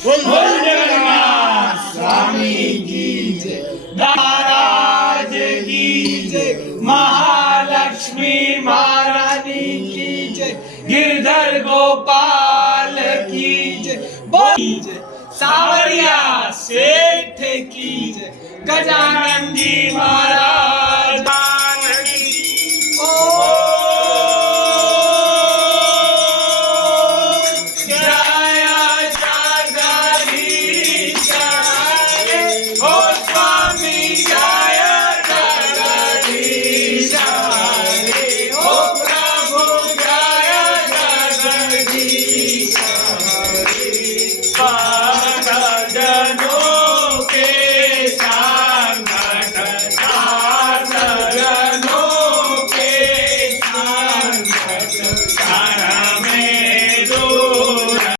બોલ જગન્નાથ સ્વામી કી જય, महाराज की जय, महालक्ष्मी महारानी की जय, गिरधर गोपाल की जय, बोल जय, सावरिया सेठ की जय, गजानन जी महाराज